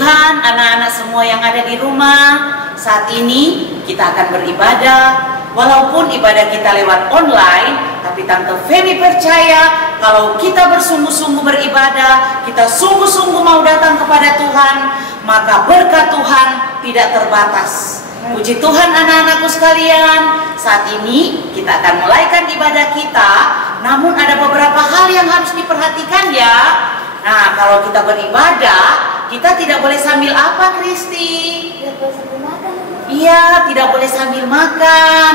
Tuhan, anak-anak semua yang ada di rumah, saat ini kita akan beribadah. Walaupun ibadah kita lewat online, tapi Tante Feby percaya kalau kita bersungguh-sungguh beribadah, kita sungguh-sungguh mau datang kepada Tuhan, maka berkat Tuhan tidak terbatas. Puji Tuhan anak-anakku sekalian, saat ini kita akan mulaikan ibadah kita. Namun ada beberapa hal yang harus diperhatikan ya. Nah, kalau kita beribadah, kita tidak boleh sambil apa, Kristi? Tidak boleh sambil makan. Iya, tidak boleh sambil makan.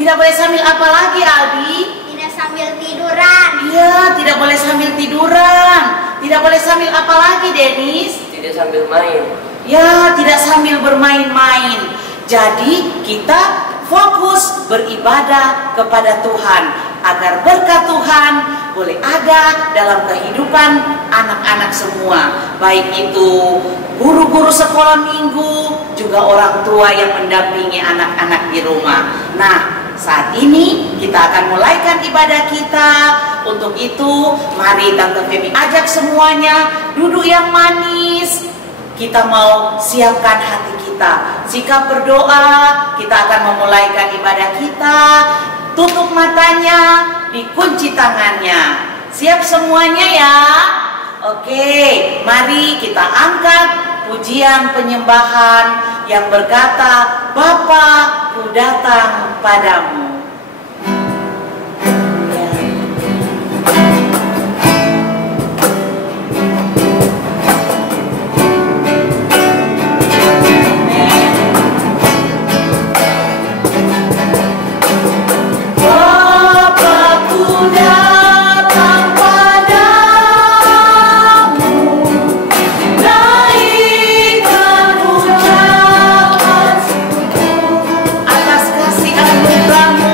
Tidak boleh sambil apa lagi, Aldi? Tidak sambil tiduran. Iya, tidak boleh sambil tiduran. Tidak boleh sambil apa lagi, Denis? Tidak sambil main. Ya, tidak sambil bermain-main. Jadi kita fokus beribadah kepada Tuhan agar berkat Tuhan boleh ada dalam kehidupan anak-anak semua, baik itu guru-guru sekolah minggu, juga orang tua yang mendampingi anak-anak di rumah. Nah, saat ini kita akan mulaikan ibadah kita. Untuk itu, mari Tante Feby ajak semuanya duduk yang manis. Kita mau siapkan hati kita, sikap berdoa. Kita akan memulaikan ibadah kita. Tutup matanya, dikunci tangannya. Siap semuanya ya? Oke, mari kita angkat pujian penyembahan yang berkata, Bapa, ku datang padamu. Atas kasih anugerah-Mu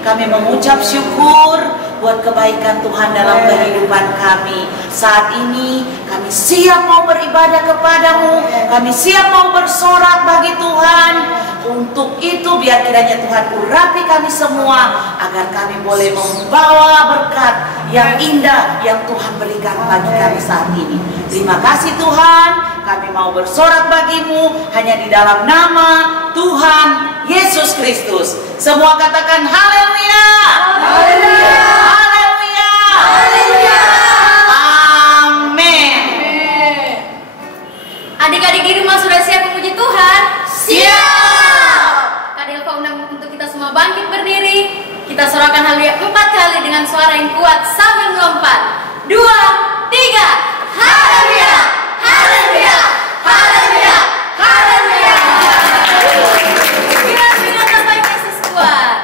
kami mengucap syukur buat kebaikan Tuhan dalam kehidupan kami. Saat ini kami siap mau beribadah kepadamu, kami siap mau bersorak bagi Tuhan. Untuk itu biar kiranya Tuhan urapi kami semua, agar kami boleh membawa berkat yang indah yang Tuhan berikan bagi kami saat ini. Terima kasih Tuhan, kami mau bersorak bagimu hanya di dalam nama Tuhan Yesus Kristus. Semua katakan haleluya. Haleluya. Haleluya. Haleluya. Amin. Adik-adik di rumah sudah siap memuji Tuhan? Siap. Kak Delva undang untuk kita semua bangkit berdiri. Kita sorakan haleluya 4 kali dengan suara yang kuat sambil melompat. 2, 3. Haleluya. Haleluya. Haleluya. Haleluya. Bila nama Yesus kuat.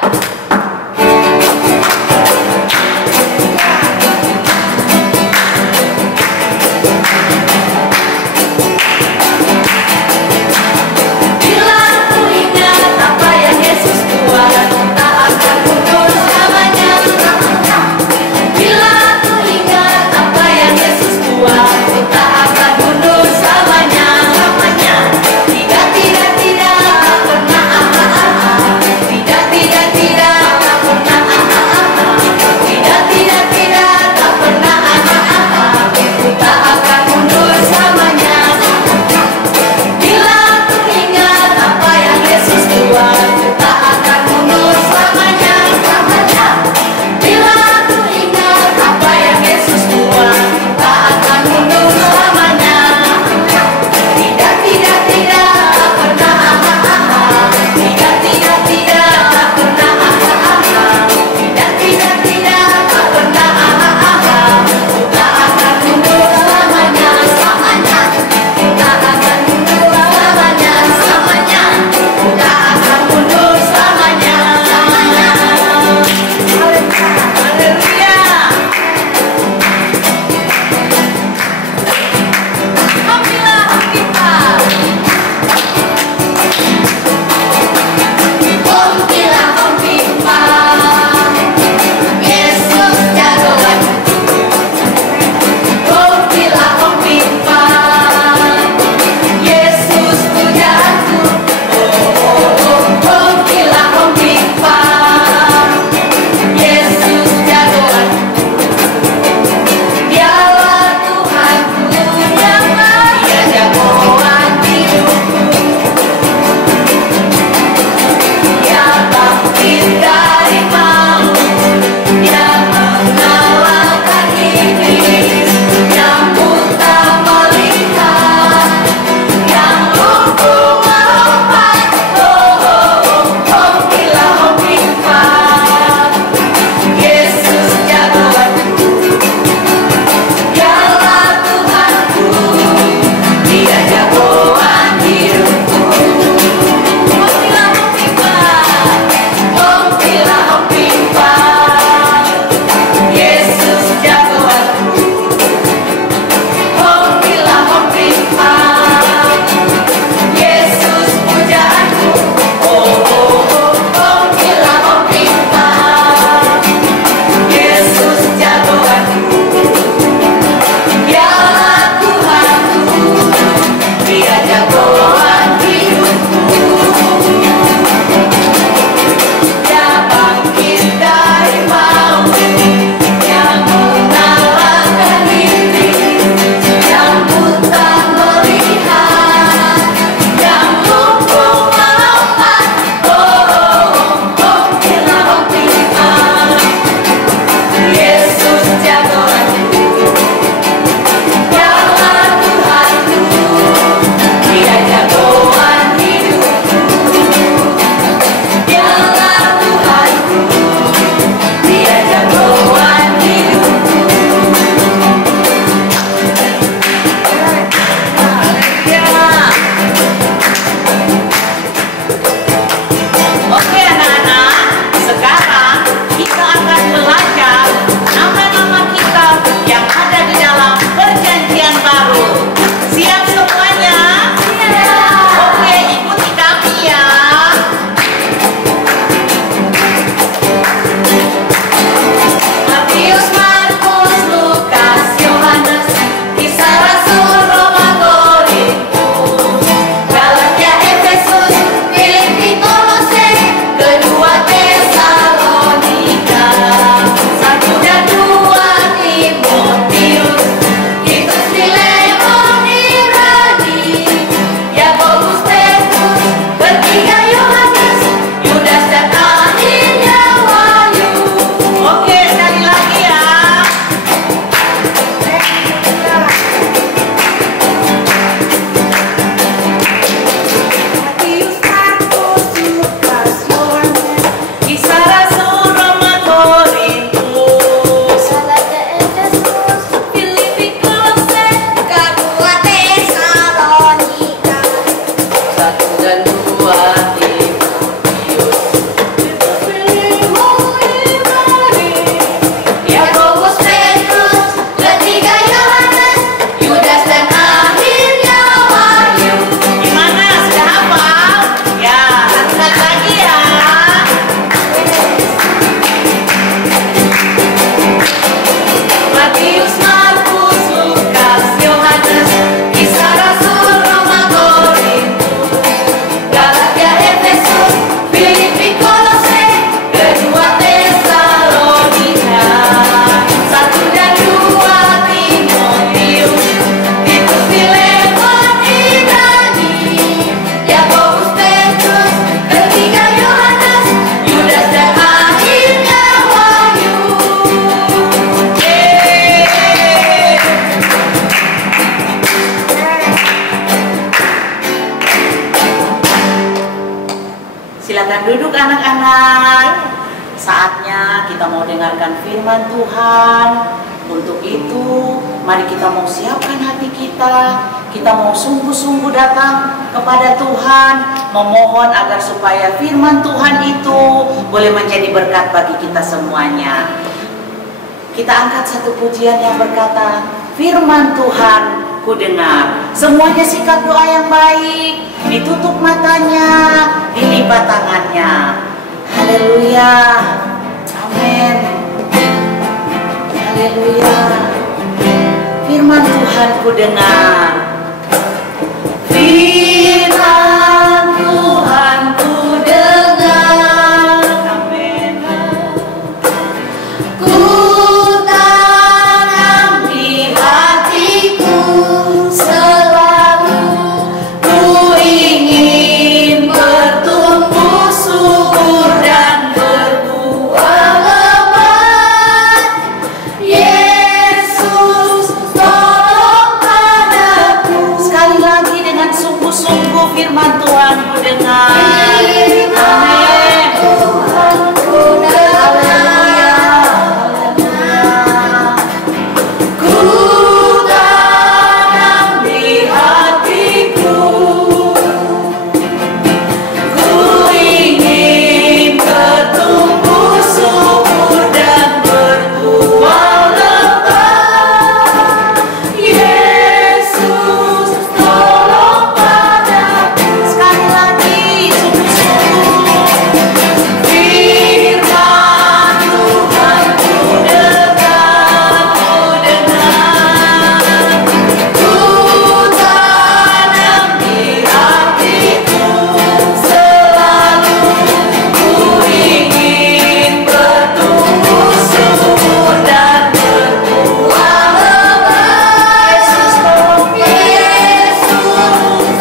Bila ku ingat apa yang Yesus buat, tak akan mundur selamanya. Bila ku ingat apa yang Yesus buat, tak akan Silakan duduk anak-anak. Saatnya kita mau dengarkan firman Tuhan. Untuk itu, mari kita mau siapkan hati kita. Kita mau sungguh-sungguh datang kepada Tuhan, memohon agar supaya firman Tuhan itu boleh menjadi berkat bagi kita semuanya. Kita angkat satu pujian yang berkata, firman Tuhan ku dengar. Semuanya sikap doa yang baik, ditutup matanya, dilipat tangannya. Haleluya, amin. Haleluya. Firman Tuhan ku dengar. Firman Tuhan ku dengar. Amin. Ku tanam di hatiku selalu. Ku ingin bertumbuh subur dan berbuah lebat. Yesus tolong padaku. Sekali lagi dengan sungguh-sungguh firman Tuhan ku dengar. Amin. Tuhan ku dengar. Ku tanam di hatiku. Ku ingin bertumbuh subur dan berbuah lebat. Yesus tolong padaku. Sekali lagi sungguh-sungguh. Firman Tuhan ku dengar, ku dengar. Ku tanam di hatiku selalu. Ku ingin bertumbuh subur dan berbuah lebat. Yesus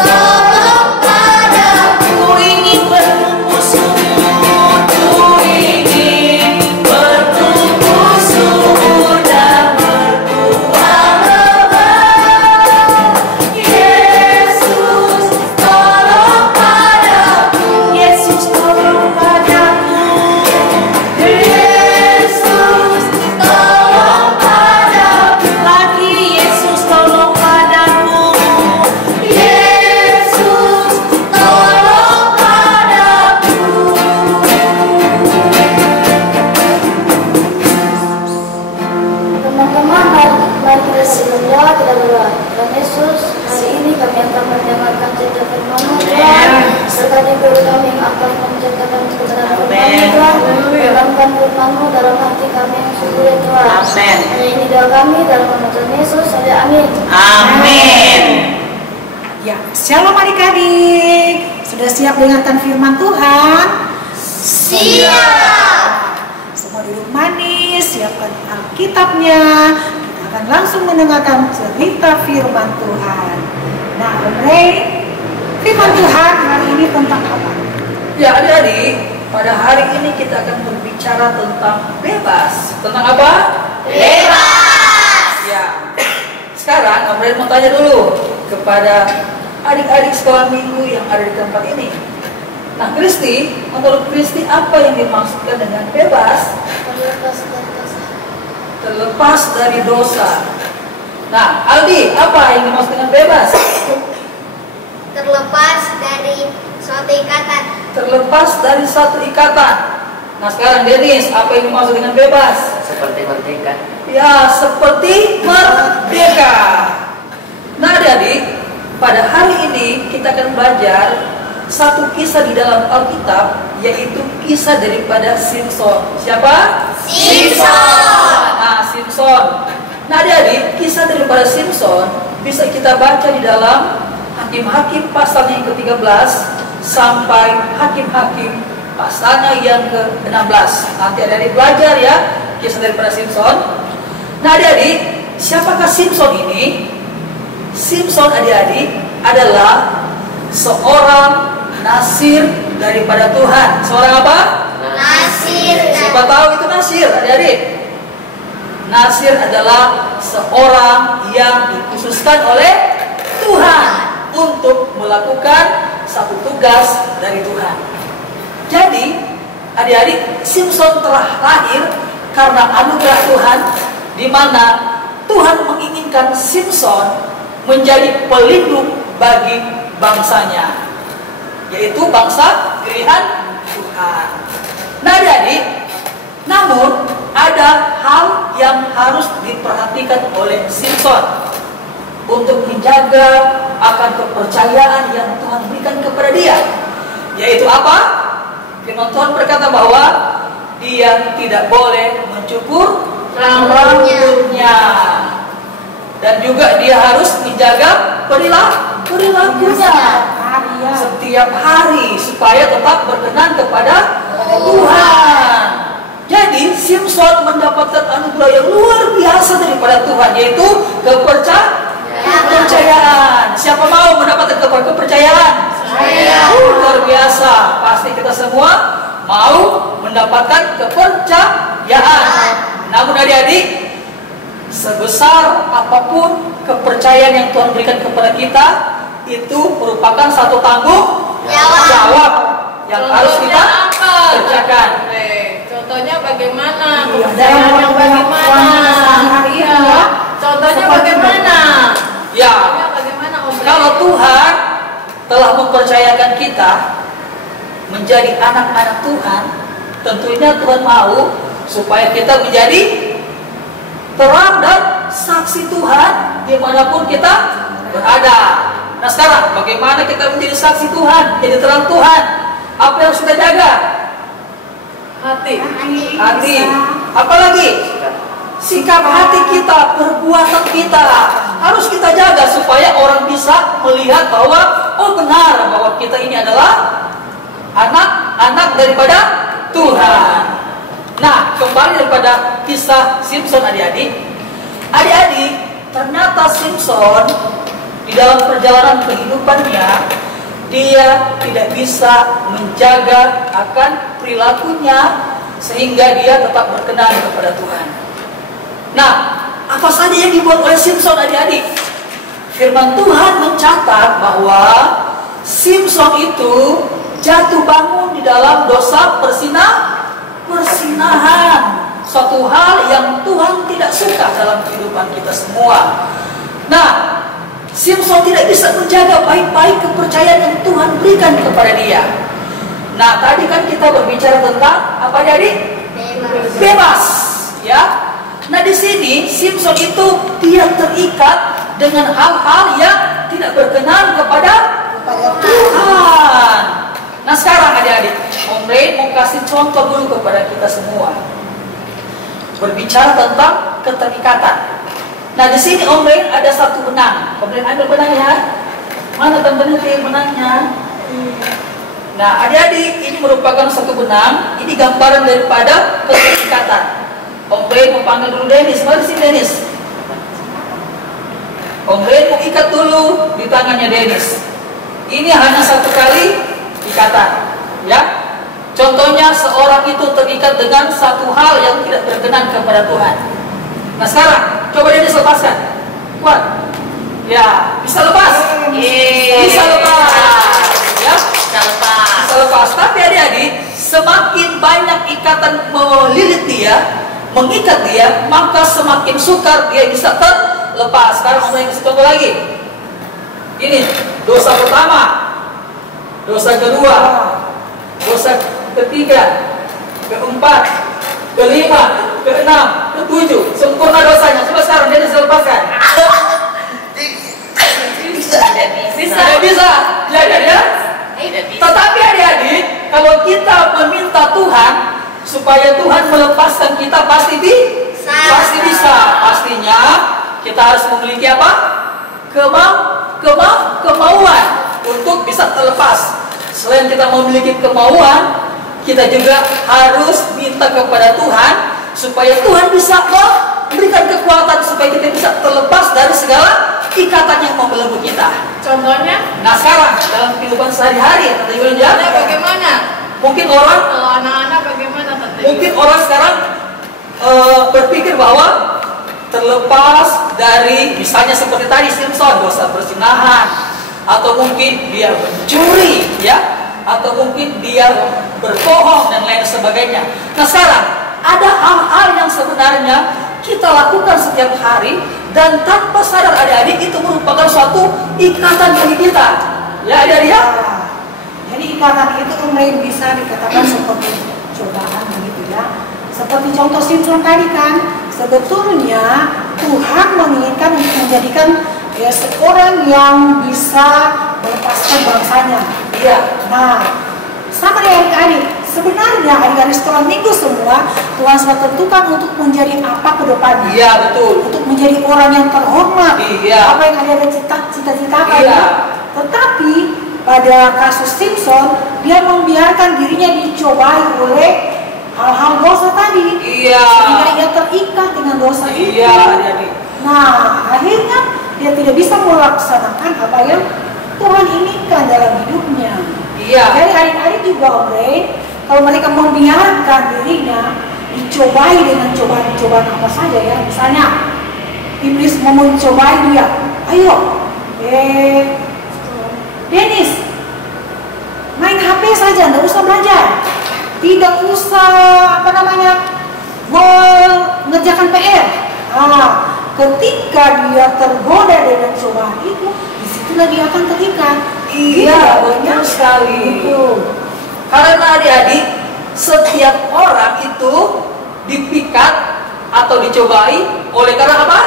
tolong padaku. Ku ingin bertumbuh subur. Ku ingin bertumbuh subur dan berbuah lebat. Yesus tolong padaku. Yesus tolong padaku. Yesus tolong padaku. Lagi Yesus tolong padaku. Yesus tolong padaku. Teman-teman, mari kita berdoa, kita berdoa. Tuhan Yesus, hari ini kami akan mendengarkan cerita firman-Mu Tuhan. Berkati guru kami yang akan menceritakan kebenaran firman-Mu Tuhan. Tanamkan firman-Mu dalam hati kami yang subur ya Tuhan. Amin. Hari ini doa kami dalam nama Tuhan Yesus. Amin. Amin. Ya, shalom adik-adik. Sudah siap dengarkan firman Tuhan? Siap. Semua duduk manis, siapkan Alkitabnya. Kita akan langsung mendengarkan cerita firman Tuhan. Nah, Om Rey, firman Tuhan hari ini tentang apa? Ya adik-adik, pada hari ini kita akan berbicara tentang bebas. Tentang apa? Bebas. Ya. Sekarang Om Ren mau tanya dulu kepada adik-adik sekolah minggu yang ada di tempat ini. Nah, Kristi, menurut Kristi apa yang dimaksudkan dengan bebas? Terlepas dari dosa. Nah, Aldi, apa yang dimaksud dengan bebas? Terlepas dari suatu ikatan. Terlepas dari satu ikatan. Nah, sekarang Denis, apa yang dimaksud dengan bebas? Seperti merdeka. Ya, seperti merdeka. Nah, adik-adik, pada hari ini kita akan belajar satu kisah di dalam Alkitab, yaitu kisah daripada Simson. Siapa? Simson. Nah, Simson. Nah, adik-adik, kisah daripada Simson bisa kita baca di dalam Hakim-Hakim pasalnya yang ke-13 sampai Hakim-Hakim pasalnya yang ke-16. Nanti adik-adik belajar ya kisah daripada Simson. Nah, adik-adik, siapakah Simson ini? Simson, adik-adik, adalah seorang nasir daripada Tuhan. Seorang apa? Nasir. Siapa tahu itu nasir, adik-adik? Nasir adalah seorang yang dikhususkan oleh Tuhan untuk melakukan satu tugas dari Tuhan. Jadi adik-adik, Simpson telah lahir karena anugerah Tuhan, di mana Tuhan menginginkan Simpson menjadi pelindung bagi bangsanya, yaitu bangsa pilihan Tuhan. Nah adik-adik, namun ada hal yang harus diperhatikan oleh Simpson untuk menjaga akan kepercayaan yang Tuhan berikan kepada dia, yaitu apa? Firman Tuhan berkata bahwa dia tidak boleh mencukur rambutnya, dan juga dia harus menjaga perilakunya setiap hari supaya tetap berkenan kepada Tuhan. Jadi Simpson mendapatkan anugerah yang luar biasa daripada Tuhan, yaitu kepercayaan. Siapa mau mendapatkan kepercayaan? Luar biasa. Pasti kita semua mau mendapatkan kepercayaan. Namun adik-adik, sebesar apapun kepercayaan yang Tuhan berikan kepada kita, itu merupakan satu tanggung jawab yang harus kita kerjakan. Contohnya bagaimana? Dalam Yang bagaimana? Iya. Contohnya bagaimana? Ya, Contohnya bagaimana, Om? kalau Tuhan telah mempercayakan kita menjadi anak-anak Tuhan, tentunya Tuhan mau supaya kita menjadi terang dan saksi Tuhan dimanapun kita berada. Nah sekarang, bagaimana kita menjadi saksi Tuhan, jadi terang Tuhan? Apa yang harus kita jaga? Hati. Apalagi sikap hati kita, perbuatan kita harus kita jaga supaya orang bisa melihat bahwa oh benar bahwa kita ini adalah anak-anak daripada Tuhan. Nah, kembali daripada kisah Simpson adik-adik, ternyata Simpson di dalam perjalanan kehidupannya, dia tidak bisa menjaga akan perilakunya sehingga dia tetap berkenan kepada Tuhan. Nah, apa saja yang dibuat oleh Simpson adik-adik? Firman Tuhan mencatat bahwa Simpson itu jatuh bangun di dalam dosa persinahan. Suatu hal yang Tuhan tidak suka dalam kehidupan kita semua. Nah, Simpson tidak bisa menjaga baik-baik kepercayaan yang Tuhan berikan kepada dia. Nah, tadi kan kita berbicara tentang apa jadi? Bebas, ya. Nah, di sini Simpson itu dia terikat dengan hal-hal yang tidak berkenan kepada Tuhan. Nah, sekarang adik-adik, Om Ray mau kasih contoh dulu kepada kita semua. Berbicara tentang keterikatan. Nah, di sini Om Ray ada satu benang. Om Ray ambil benangnya. Mana teman-teman yang benangnya? Nah, adik-adik, ini merupakan satu benang. Ini gambaran daripada keterikatan. Om Ray mau panggil dulu Dennis. Mari sini Dennis. Om Ray mau ikat dulu di tangannya Dennis. Ini hanya satu kali ikatan, ya. Contohnya seorang itu terikat dengan satu hal yang tidak berkenan kepada Tuhan. Nah sekarang coba Dennis lepaskan. Kuat. Ya, bisa lepas. Bisa lepas. Ya, bisa lepas. Tapi adik-adik, semakin banyak ikatan melilit dia, mengikat dia, maka semakin sukar dia bisa terlepas. Sekarang mau yang contoh lagi. Ini dosa pertama, dosa kedua, dosa ketiga, keempat, kelima, keenam, ketujuh, sempurna dosanya. Coba sekarang dia bisa lepaskan. Bisa. Ya. Tetapi adik-adik, kalau kita meminta Tuhan supaya Tuhan melepaskan kita, pasti bisa. Pastinya kita harus memiliki apa? Kemauan untuk bisa terlepas. Selain kita memiliki kemauan, kita juga harus minta kepada Tuhan supaya Tuhan bisa memberikan kekuatan supaya kita bisa terlepas dari segala ikatan yang membelenggu kita. Contohnya? Nah sekarang dalam kehidupan sehari-hari, bagaimana? Mungkin orang, kalau anak-anak bagaimana? Mungkin orang sekarang berpikir bahwa terlepas dari misalnya seperti tadi Simpson, dosa perzinahan, atau mungkin dia mencuri, ya, atau mungkin dia berbohong dan lain sebagainya. Nah sekarang ada hal-hal yang sebenarnya kita lakukan setiap hari dan tanpa sadar adik-adik itu merupakan suatu ikatan bagi kita. Ya adik-adik ya. Jadi ikatan itu kemudian bisa dikatakan seperti cobaan begitu ya. Seperti contoh Simpson tadi kan, sebetulnya Tuhan menginginkan untuk menjadikan ya seorang yang bisa melepaskan bangsanya. Iya. Nah, sama dengan adik-adik, sebenarnya adik-adik sekolah minggu semua Tuhan sudah tentukan untuk menjadi apa ke depannya. Iya betul. Untuk menjadi orang yang terhormat. Iya. Apa yang adik-adik cita-citakan. Iya. Tetapi pada kasus Simpson, dia membiarkan dirinya dicobai oleh hal-hal dosa tadi. Iya. Sehingga ia terikat dengan dosa itu. Iya adik-adik. Nah, akhirnya dia tidak bisa melaksanakan apa yang Tuhan inginkan dalam hidupnya. Iya. Jadi adik-adik juga Om Ray, kalau mereka membiarkan dirinya dicobai dengan cobaan-cobaan apa saja ya, misalnya iblis mau mencobai dia, ayo, Dennis, main HP saja, nggak usah belajar, tidak usah mengerjakan PR. Ketika dia tergoda dengan cobaan itu, disitulah dia akan terikat. Iya, betul sekali. Gitu. Karena adik-adik, setiap orang itu dipikat atau dicobai oleh karena apa?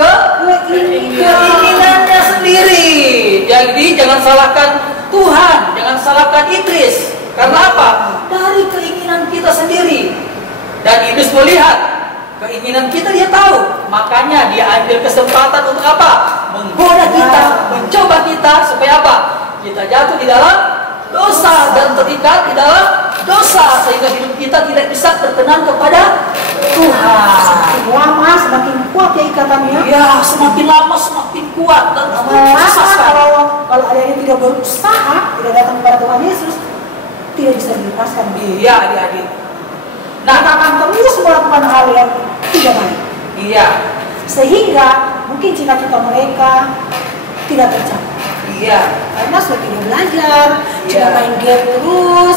Keinginannya sendiri. Jadi jangan salahkan Tuhan, jangan salahkan iblis. Karena apa? Dari keinginan kita sendiri. Dan iblis melihat keinginan kita, dia tahu. Makanya dia ambil kesempatan untuk apa? Menggoda kita, mencoba kita supaya apa? Kita jatuh di dalam dosa dan terikat di dalam dosa sehingga hidup kita tidak bisa berkenan kepada Tuhan. Semakin lama semakin kuat ya ikatannya. Ya, semakin lama semakin kuat dan kalau ada yang tidak berusaha, tidak datang kepada Tuhan Yesus, tidak bisa dilepaskan. Iya, adik-adik. Nah, kita akan terus melakukan hal yang tidak baik. Iya. Sehingga mungkin cita-cita mereka tidak tercapai. Iya. Karena sudah tidak belajar, Iya. cuma main game terus,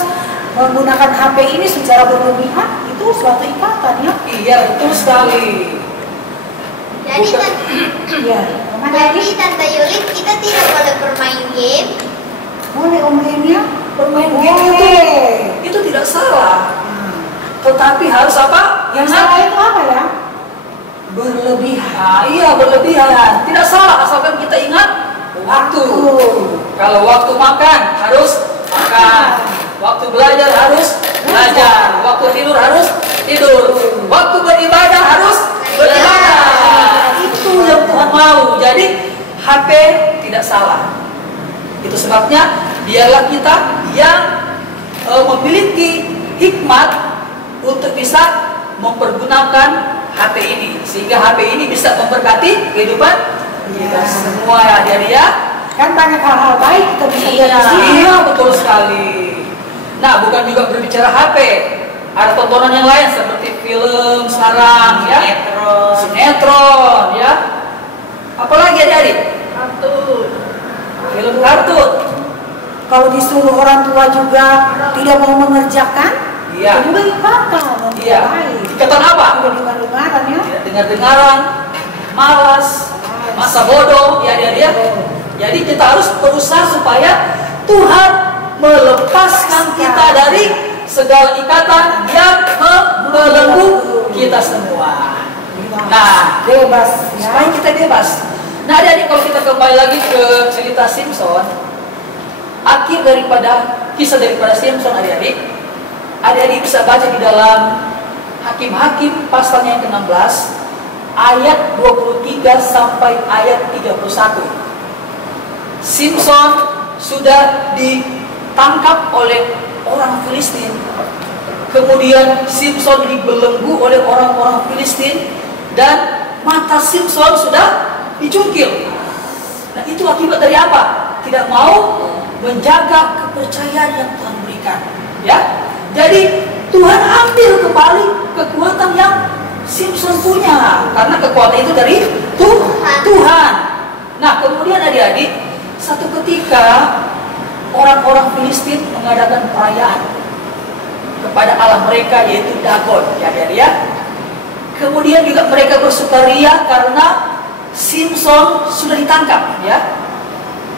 menggunakan HP ini secara berlebihan, itu suatu ikatan ya. Iya, betul sekali. Jadi Iya. jadi Tante Yulit, kita tidak boleh bermain game. Boleh Om Ray-nya Bermain game itu tidak salah. Tetapi harus apa? Yang salah itu apa ya? Berlebihan. Nah, iya, berlebihan. Tidak salah asalkan kita ingat waktu. Kalau waktu makan harus makan. Waktu belajar harus belajar. Waktu tidur harus tidur. Waktu beribadah harus beribadah. Itu yang Tuhan mau. Jadi HP tidak salah. Itu sebabnya biarlah kita yang memiliki hikmat untuk bisa mempergunakan HP ini, sehingga HP ini bisa memberkati kehidupan kita semua ya adik-adik ya. Kan banyak hal-hal baik kita bisa lihat di sini. Iya, betul sekali. Nah, bukan juga berbicara HP, ada tontonan yang lain seperti film sekarang ya, sinetron ya, apalagi adik-adik, film kartun. Kalau disuruh orang tua juga tidak mau mengerjakan, Iya. itu juga ikatan. Iya. Baik. Ikatan apa? Juga dengar-dengaran ya. Dengar-dengaran, malas, masa bodoh ya dia. Jadi kita harus berusaha supaya Tuhan melepaskan kita dari segala ikatan yang membelenggu kita semua. Nah, Bebas ya. supaya kita bebas. Nah, adik-adik, kalau kita kembali lagi ke cerita Simpson, akhir kisah daripada Simpson, adik-adik bisa baca di dalam Hakim-Hakim pasalnya yang ke-16 ayat 23 sampai ayat 31. Simpson sudah ditangkap oleh orang Filistin. Kemudian Simpson dibelenggu oleh orang-orang Filistin dan mata Simpson sudah dicungkil. Nah, itu akibat dari apa? Tidak mau menjaga kepercayaan yang Tuhan berikan. Ya, jadi Tuhan ambil kembali kekuatan yang Simpson punya, karena kekuatan itu dari Tuhan. Nah, kemudian adik-adik, satu ketika orang-orang Filistin mengadakan perayaan kepada Allah mereka, yaitu Dagon, ya. Kemudian juga mereka bersukaria karena Simson sudah ditangkap, ya.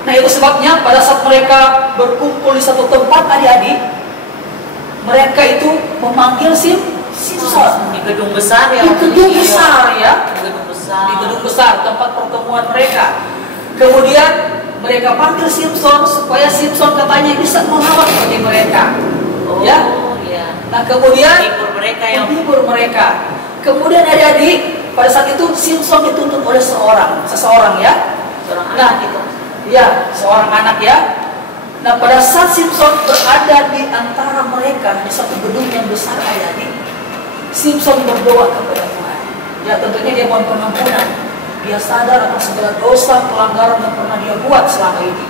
Nah, itu sebabnya pada saat mereka berkumpul di satu tempat, adik-adik, mereka itu memanggil Simson Di gedung besar ya. di gedung besar, ya. Di gedung besar. Di gedung besar tempat pertemuan mereka. Kemudian mereka panggil Simson supaya Simson katanya bisa melawat bagi mereka. Oh, Ya. ya. Nah, kemudian Menghibur mereka yang menghibur mereka. Kemudian adik-adik, pada saat itu Simson dituntut oleh seseorang, ya. seorang Nah, anak itu. Ya, seorang anak, ya. Nah, pada saat Simson berada di antara mereka di satu gedung yang besar, adik-adik, Simson berdoa kepada Tuhan. Ya, tentunya dia mohon pengampunan. Dia sadar akan segala dosa, pelanggaran yang pernah dia buat selama ini.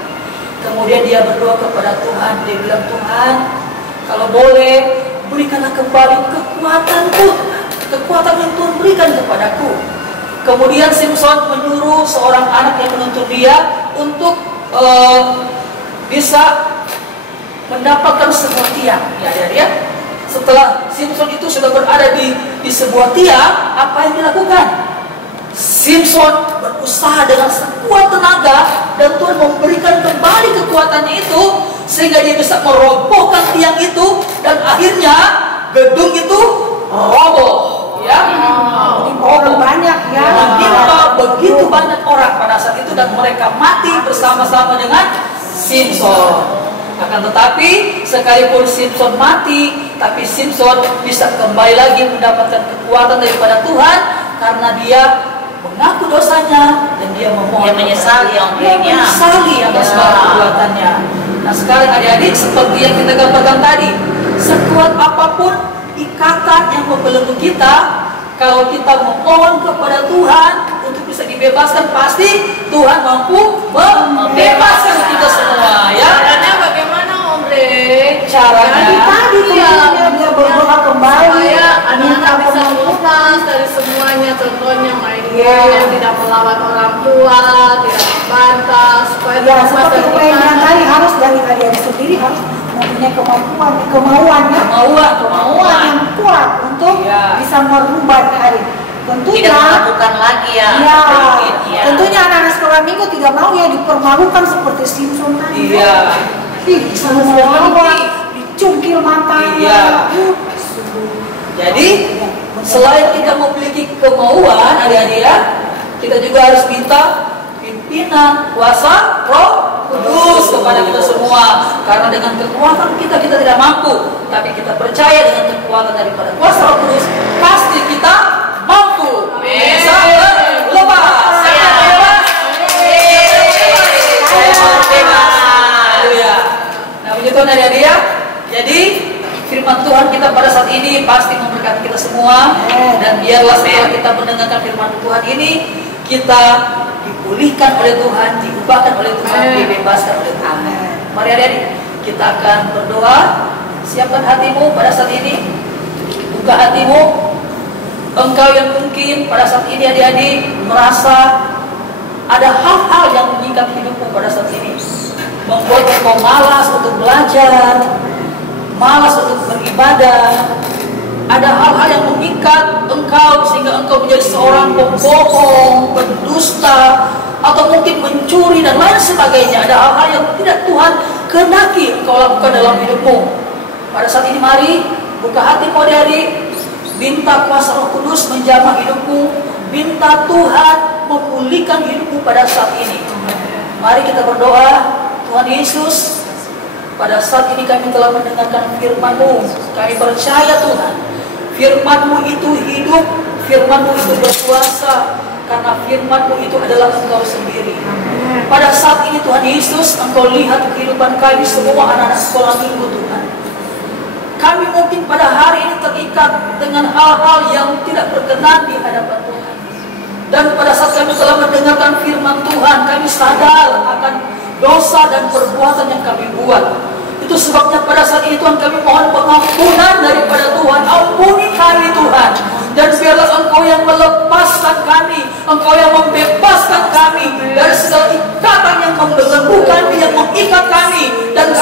Kemudian dia berdoa kepada Tuhan. Dia bilang, Tuhan, kalau boleh, berikanlah kembali kekuatanku, kekuatan yang Tuhan berikan kepadaku. Kemudian Simson menyuruh seorang anak yang menuntun dia untuk bisa mendapatkan sebuah tiang, ya. Setelah Simson itu sudah berada di sebuah tiang, apa yang dilakukan? Simson berusaha dengan sekuat tenaga dan Tuhan memberikan kembali kekuatannya itu sehingga dia bisa merobohkan tiang itu dan akhirnya gedung itu roboh, ya. Orang banyak ya. Menimpa begitu banyak orang pada saat itu dan mereka mati bersama-sama dengan Simson. Akan tetapi sekalipun Simson mati, tapi Simson bisa kembali lagi mendapatkan kekuatan daripada Tuhan karena dia mengaku dosanya dan dia memohon. Dia menyesali yang Dia menyesali atas perbuatannya. Nah, sekarang adik-adik, seperti yang kita gambarkan tadi, sekuat apapun ikatan yang membelenggu kita, kalau kita memohon kepada Tuhan untuk bisa dibebaskan, pasti Tuhan mampu membebaskan kita semua, ya. Caranya bagaimana, Om Re? Caranya Tadi kemudian dia berdoa kembali, Supaya anak-anak minta bisa pengampunan. lepas dari semuanya, contohnya main Iya. game, tidak melawan orang tua, tidak membantah, supaya Ya, terlepas seperti dari apa yang ikatan. tadi harus dari adik sendiri harus mempunyai kemauannya kemauan yang kuat untuk Iya. bisa merubah hari. Tentunya, Tidak melakukan lagi ya. ya, Ya. tentunya anak-anak sekolah minggu tidak mau ya dipermalukan seperti Simpson tadi. Iya. Sama melawan, dicungkil matanya. Iya. Jadi selain kita memiliki kemauan, adik-adik, ya, kita juga harus minta pimpinan kuasa Roh Kudus kepada kita semua. Karena dengan kekuatan kita tidak mampu, tapi kita percaya dengan kekuatan daripada kuasa Roh Kudus pasti kita mampu. Bisa lepas. Saya bebas. Saya bebas. Haleluya. Nah, begitu adik-adik, ya. Jadi firman Tuhan kita pada saat ini pasti memberkati kita semua. Dan biarlah setelah kita mendengarkan firman Tuhan ini, kita dipulihkan oleh Tuhan, diubahkan oleh Tuhan, dibebaskan oleh Tuhan. Mari adik-adik, kita akan berdoa. Siapkan hatimu pada saat ini. Buka hatimu. Engkau yang mungkin pada saat ini adik-adik merasa ada hal-hal yang mengikat hidupmu pada saat ini, membuat engkau malas untuk belajar, malas untuk beribadah. Ada hal-hal yang mengikat engkau sehingga engkau menjadi seorang pembohong, pendusta, atau mungkin mencuri dan lain sebagainya. Ada hal-hal yang tidak Tuhan kehendaki engkau lakukan dalam hidupmu. Pada saat ini mari buka hatimu adik-adik, minta kuasa Roh Kudus menjamah hidupmu, minta Tuhan memulihkan hidupmu pada saat ini. Mari kita berdoa. Tuhan Yesus, pada saat ini kami telah mendengarkan firman-Mu. Kami percaya Tuhan, firman-Mu itu hidup, firman-Mu itu berkuasa, karena firman-Mu itu adalah Engkau sendiri. Pada saat ini Tuhan Yesus, Engkau lihat kehidupan kami semua anak-anak sekolah minggu Tuhan. Kami mungkin pada hari ini terikat dengan hal-hal yang tidak berkenan di hadapan Tuhan. Dan pada saat kami telah mendengarkan firman Tuhan, kami sadar akan dosa dan perbuatan yang kami buat. Itu sebabnya pada saat ini Tuhan kami mohon pengampunan daripada Tuhan. Ampuni kami Tuhan. Dan biarlah Engkau yang melepaskan kami, Engkau yang membebaskan kami dari segala ikatan yang membelenggu kami, yang mengikat kami. Dan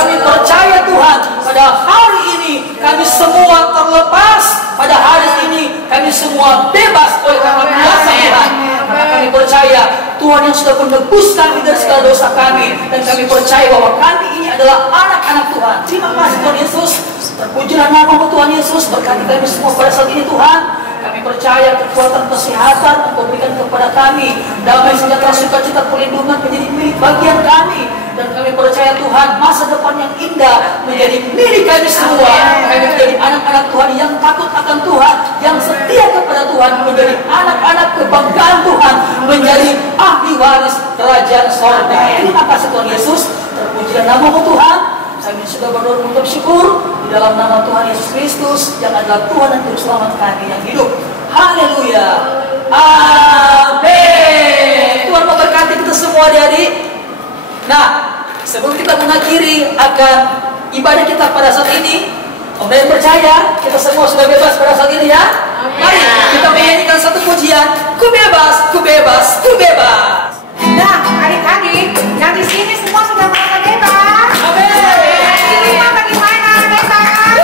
percaya bahwa kami ini adalah anak-anak Tuhan. Terima kasih Tuhan Yesus. Terpujilah nama Tuhan Yesus. Berkati kami semua pada saat ini Tuhan. Kami percaya kekuatan kesehatan Engkau berikan kepada kami. Damai sejahtera sukacita perlindungan menjadi milik bagian kami. Dan kami percaya Tuhan masa depan yang indah menjadi milik kami semua. Kami menjadi anak-anak Tuhan yang takut akan Tuhan, yang setia kepada Tuhan, menjadi anak-anak kebanggaan Tuhan, menjadi ahli waris kerajaan sorga. Terima kasih Tuhan Yesus. Terpujilah nama-Mu Tuhan. Kami sudah berdoa mengucap syukur di dalam nama Tuhan Yesus Kristus yang adalah Tuhan dan Juru Selamat kami yang hidup. Haleluya. Amin. Tuhan memberkati kita semua adik-adik. Nah, sebelum kita mengakhiri akan ibadah kita pada saat ini, Om Dayan percaya kita semua sudah bebas pada saat ini ya. Mari kita menyanyikan satu pujian. Ku bebas, ku bebas, ku bebas. Nah, adik-adik yang di sini semua sudah merasa bebas. Amin. Bagaimana bebas?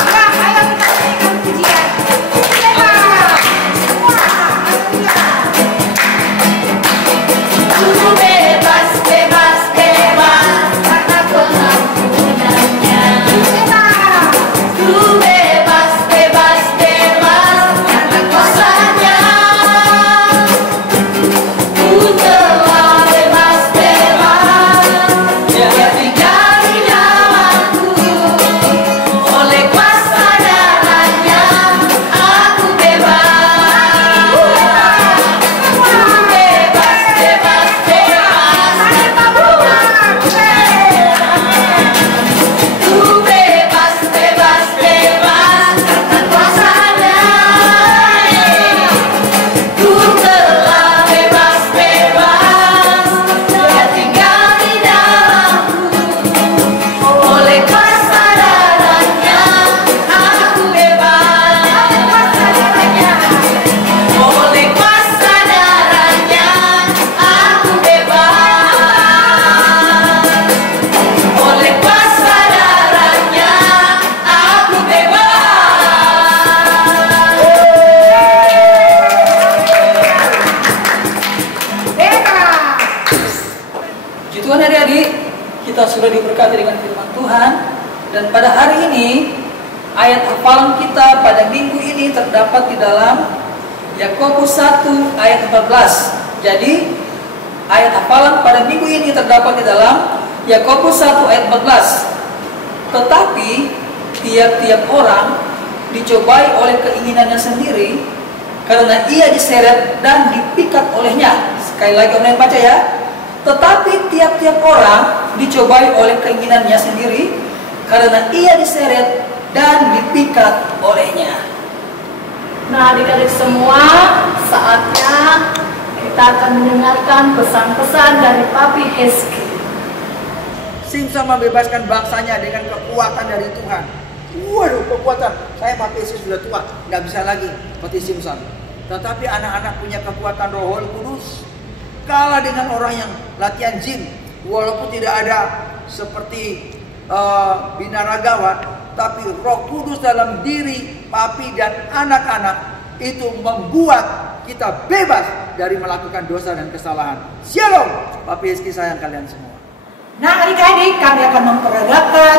Nah, ayo kita nyanyikan pujian. Bebas. Semua. Ku bebas, bebas, bebas karena pengampunannya. Ku bebas, bebas, bebas karena kuasa-Nya. Ku telah bebas, bebas. Dia tinggal di dalamku. Oleh kuasa darah-Nya aku bebas. Ku bebas, bebas, bebas tanpa beban. Ku bebas, bebas, bebas karena kuasa-Nya. Ku telah bebas, bebas. Dia tinggal di dalamku. Oleh kuasa darah-Nya aku bebas. Oleh kuasa darah-Nya aku bebas. Oleh kuasa darah-Nya aku Bebas. Puji Tuhan adik-adik, kita sudah diberkati dengan firman Tuhan. Dan pada hari ini, ayat hafalan kita pada minggu ini terdapat di dalam Yakobus 1 ayat 14. Jadi, ayat hafalan pada minggu ini terdapat di dalam Yakobus 1 ayat 14. Tetapi, tiap-tiap orang dicobai oleh keinginannya sendiri, karena ia diseret dan dipikat olehnya. Sekali lagi Om Dayan baca ya. Tetapi tiap-tiap orang dicobai oleh keinginannya sendiri, karena ia diseret dan dipikat olehnya. Nah, adik-adik semua, saatnya kita akan mendengarkan pesan-pesan dari Papi Hezki. Simson membebaskan bangsanya dengan kekuatan dari Tuhan. Waduh, kekuatan. Saya Papi Yesus sudah tua, nggak bisa lagi seperti Simson. Tetapi anak-anak punya kekuatan Roh Kudus. Kalah dengan orang yang latihan gym, walaupun tidak ada seperti binaragawan, tapi Roh Kudus dalam diri Papi dan anak-anak itu membuat kita bebas dari melakukan dosa dan kesalahan. Shalom, Papi Hezki sayang kalian semua. Nah, adik-adik, kami akan memperagakan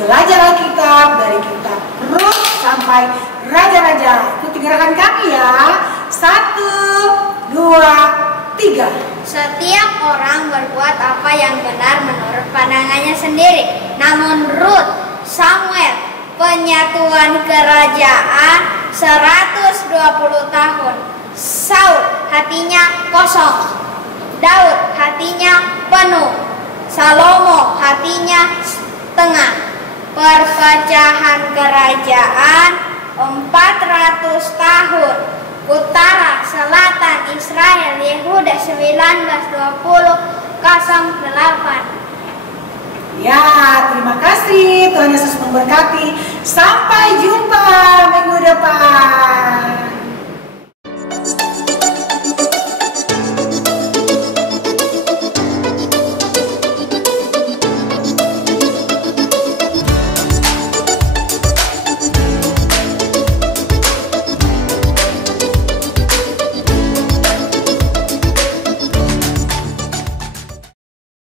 jelajah Alkitab dari kitab Rut sampai Raja-Raja. Ikuti gerakan kami ya. 1, 2, 3. Setiap orang berbuat apa yang benar menurut pandangannya sendiri. Namun Rut, Samuel, penyatuan kerajaan 120 tahun. Saul hatinya kosong. Daud hatinya penuh. Salomo hatinya setengah. Perpecahan kerajaan 400 tahun. Utara, selatan, Israel, Yehuda 1920-08. Ya, terima kasih. Tuhan Yesus memberkati. Sampai jumpa minggu depan.